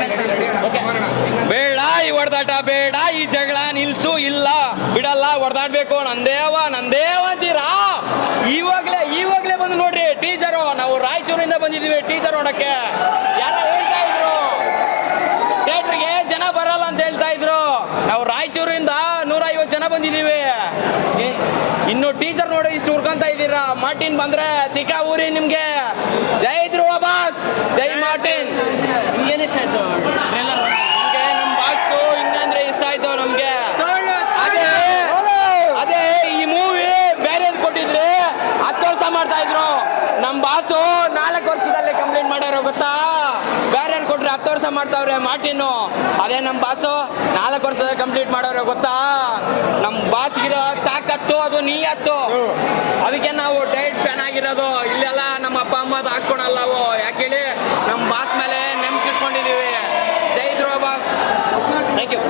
ಬಿಡಿ, ಈ ಹೊಡೆದಾಟ ಬೇಡ, ಈ ಜಗಳ ನಿಲ್ಸು ಇಲ್ಲ. ಬಿಡಲ್ಲ, ಹೊಡೆದಾಡ್ಬೇಕು. ನಂದೇವ ನಂದೇವ ಅಂತೀರಾ? ಇವಾಗ್ಲೇ ಇವಾಗ್ಲೇ ಬಂದು ನೋಡ್ರಿ, ಟೀಚರು, ನಾವು ರಾಯಚೂರಿಂದ ಬಂದಿದೀವಿ ಟೀಚರ್ ನೋಡಕ್ಕೆ. ಯಾರ ಹೇಳ್ತಾ ಇದ್ರು. ಜನ ಬರಲ್ಲ ಅಂತ ಹೇಳ್ತಾ ಇದ್ರು. ನಾವು ರಾಯಚೂರಿಂದ ನೂರ ಜನ ಬಂದಿದೀವಿ ಇನ್ನು ಟೀಚರ್ ನೋಡಿ ಇಷ್ಟು ಹುಡ್ಕೊಂತ ಇದ್ದೀರಾ? ಮಾರ್ಟಿನ್ ಬಂದ್ರೆ ತಿಕಾ ಊರಿ ನಿಮ್ಗೆ. ಜೈ ಧ್ರುವ ಬಾಸ್, ಜೈ ಮಾರ್ಟಿನ್ ನಿಮ್ಗೇನು ಇಷ್ಟ ಆಯ್ತು ಟ್ರೇಲರ್ ನಮ್ಗೆ ನಮ್ ಬಾಸ್ತು ಹಿಂಗಂದ್ರೆ ಇಷ್ಟ ಆಯ್ತು ನಮ್ಗೆ ಅದೇ ಅದೇ ಈ ಮೂವಿ ಬೇರೆ ಕೊಟ್ಟಿದ್ರೆ ಹತ್ತು ವರ್ಷ ಮಾಡ್ತಾ ಇದ್ರು. ನಮ್ ಬಾಸು ನಾಲ್ಕು ವರ್ಷದಲ್ಲಿ ಕಂಪ್ಲೀಟ್ ಮಾಡ್ಯಾರ ಗೊತ್ತಾ? ಬೇರೆ ಕೊಟ್ರೆ ಹತ್ತು ವರ್ಷ ಮಾಡ್ತಾವ್ರೆ ಮಾರ್ಟಿನು ಅದೇ ನಮ್ ಬಾಸು ನಾಲ್ಕು ವರ್ಷದಲ್ಲಿ ಕಂಪ್ಲೀಟ್ ಮಾಡೋರು ಗೊತ್ತಾ? ನಮ್ ಬಾಸ್ಗಿರೋ ತಾಕತ್ತು ಅದು ನೀಯತ್ತು. ಅದಕ್ಕೆ ನಾವು ಡೈಟ್ ಫ್ಯಾನ್ ಆಗಿರೋದು. ಇಲ್ಲೆಲ್ಲ ನಮ್ಮ ಅಪ್ಪ ಅಮ್ಮ ಹಾಕ್ಸ್ಕೊಳಲ್ಲ ನಾವು ಯಾಕೆ ಹೇಳಿ ನಮ್ಮ ಬಾಸ್ ಮೇಲೆ ನೆಮ್ಗೆ ಇಟ್ಕೊಂಡಿದೀವಿ ಜೈ ಧ್ರುವ ಬಾಸ್ ಥ್ಯಾಂಕ್ ಯು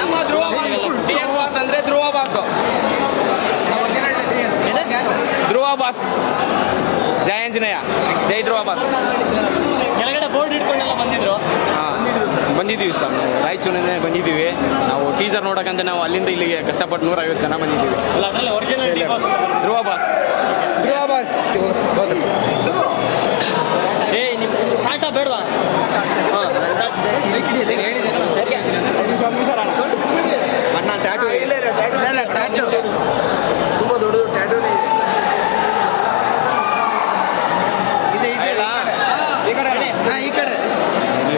ನಮ್ಮ Dhruva boss D S boss ಅಂದ್ರೆ ಧ್ರುವ ಬಾಸು ಧ್ರುವ ಬಾಸ್ ಜೈ ಆಂಜನೇಯ. ಜೈ ಧ್ರುವ ಬಾಸ್ ಕೆಳಗಡೆ ಬೋರ್ಡ್ ಇಟ್ಕೊಂಡೆಲ್ಲ ಬಂದಿದ್ರು. ಬಂದಿದ್ದೀವಿ ಸರ್ ನಾವು. ರಾಯಚೂರಿನಿಂದ ಬಂದಿದ್ದೀವಿ. ನಾವು ಟೀಸರ್ ನೋಡೋಕ್ಕಂತ ನಾವು ಅಲ್ಲಿಂದ ಇಲ್ಲಿಗೆ ಕಷ್ಟಪಟ್ಟು ನೂರೈವತ್ತು ಜನ ಬಂದಿದ್ದೀವಿ. ಧ್ರುವ ಬಾಸ್ ಧ್ರುವ ಬಾಸ್ ಏ ನಿಮ್ ಸ್ಟಾರ್ಟ ಬೇಡವಾ? ಅಣ್ಣ ಟ್ಯಾಟು ಇಲ್ಲ ಟ್ಯಾಟು ಇದೆ ಇದೆ ಈ ಕಡೆ ಹಾ, ಈ ಕಡೆ.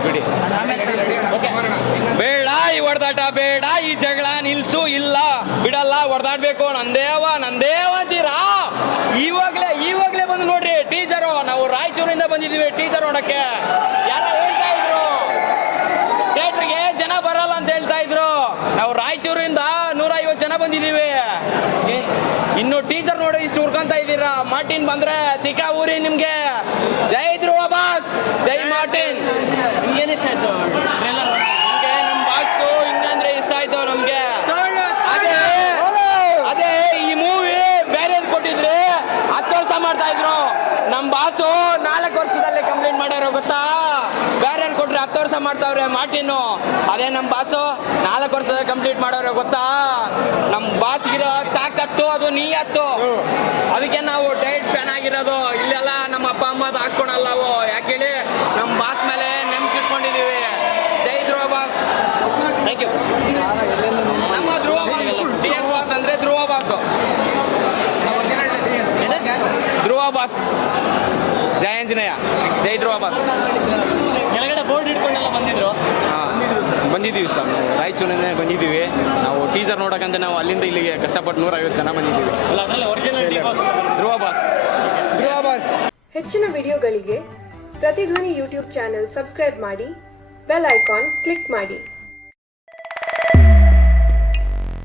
ಬಿಡಿ. ಬೇಡ. ಈ ಹೊಡೆದಾಟ ಬೇಡ ಈ ಜಗಳ ನಿಲ್ಸು ಇಲ್ಲ. ಬಿಡಲ್ಲ ಹೊಡೆದಾಡ್ಬೇಕು. ನಂದೇವ ನಂದೇವ ಅಂತೀರಾ? ಇವಾಗ್ಲೇ ಇವಾಗ್ಲೇ ಬಂದು ನೋಡ್ರಿ ಟೀಚರು ನಾವು ರಾಯಚೂರಿಂದ ಬಂದಿದೀವಿ ಟೀಚರ್ ನೋಡಕ್ಕೆ. ಯಾರ ಹೇಳ್ತಾ ಇದ್ರು? ಥಿಯೇಟ್ರಿಗೆ ಜನ ಬರಲ್ಲ ಅಂತ ಹೇಳ್ತಾ ಇದ್ರು. ನಾವು ರಾಯಚೂರಿಂದ ನೂರ ಐವತ್ತು ಜನ ಬಂದಿದ್ದೀವಿ. ಇನ್ನು ಟೀಚರ್ ನೋಡಿ ಇಷ್ಟು ಹುಡ್ಕೊಂತ ಇದ್ದೀರಾ? ಮಾರ್ಟಿನ್ ಬಂದ್ರೆ ತಿಕ್ಕಾ ಊರಿ ನಿಮ್ಗೆ. ಜೈ ಜೈ ಮಾರ್ಟಿನ್. ನಿಮ್ಗೇನು ಇಷ್ಟ ಆಯ್ತು? ಟ್ರೇಲರ್ ನಮ್ಗೆ ನಮ್ ಬಾಸ್ತು ಹಿಂಗಂದ್ರೆ ಇಷ್ಟ ಆಯ್ತು ನಮ್ಗೆ. ಅದೇ ಈ ಮೂವಿ ಬೇರೆ ಕೊಟ್ಟಿದ್ರೆ ಹತ್ತು ವರ್ಷ ಮಾಡ್ತಾ ಇದ್ರು. ನಮ್ ಬಾಸು ನಾಲ್ಕು ವರ್ಷದಲ್ಲಿ ಕಂಪ್ಲೀಟ್ ಮಾಡ್ಯಾರ ಗೊತ್ತಾ? ಹತ್ತು ವರ್ಷ ಮಾಡ್ತಾವ್ರೆ ಮಾರ್ಟಿನು ಅದೇ ನಮ್ಮ ಬಾಸು ನಾಲ್ಕು ವರ್ಷದ ಕಂಪ್ಲೀಟ್ ಮಾಡೋರೆ ಗೊತ್ತಾ? ನಮ್ ಬಾಸ್ಗಿರೋ ತಾಕತ್ತು ಅದು ನೀಯತ್ತು. ಅದಕ್ಕೆ ನಾವು ಡೈಟ್ ಫ್ಯಾನ್ ಆಗಿರೋದು. ಇಲ್ಲೆಲ್ಲ ನಮ್ಮ ಅಪ್ಪ ಅಮ್ಮ ಹಾಕ್ಸ್ಕೊಳಲ್ಲ ನಾವು ಯಾಕೆ ಹೇಳಿ? ನಮ್ಮ ಬಾಸ್ ಮೇಲೆ ನೆಮ್ಗೆ ಇಟ್ಕೊಂಡಿದ್ದೀವಿ ಜೈ ಧ್ರುವ ಬಾಸ್. ಥ್ಯಾಂಕ್ ಯು ನಮ್ಮ Dhruva boss. D S boss ಅಂದರೆ ಧ್ರುವ ಬಾಸು. ಧ್ರುವ ಬಾಸ್. ಜಯ ಆಂಜನೇಯ. ಜೈ ಧ್ರುವ ಬಾಸ್ ಕೆಳಗಡೆ ಬೋರ್ಡ್ ಇಟ್ಕೊಂಡೆಲ್ಲ ಬಂದಿದ್ರು ಬಂದಿದ್ದೀವಿ ಸರ್ ನಾವು. ರಾಯಚೂರಿನ ಬಂದಿದ್ದೀವಿ. ನಾವು ಟೀಸರ್ ನೋಡೋಕ್ಕಂತ ನಾವು ಅಲ್ಲಿಂದ ಇಲ್ಲಿಗೆ ಕಷ್ಟಪಟ್ಟು ನೂರೈವತ್ತು ಜನ ಬಂದಿದ್ದೀವಿ. ಧ್ರುವ ಬಾಸ್. ಧ್ರುವ ಬಾಸ್. ಹೆಚ್ಚಿನ ವಿಡಿಯೋಗಳಿಗೆ ಪ್ರತಿಧ್ವನಿ ಯೂಟ್ಯೂಬ್ ಚಾನೆಲ್ ಸಬ್ಸ್ಕ್ರೈಬ್ ಮಾಡಿ ಬೆಲ್ ಐಕಾನ್ ಕ್ಲಿಕ್ ಮಾಡಿ.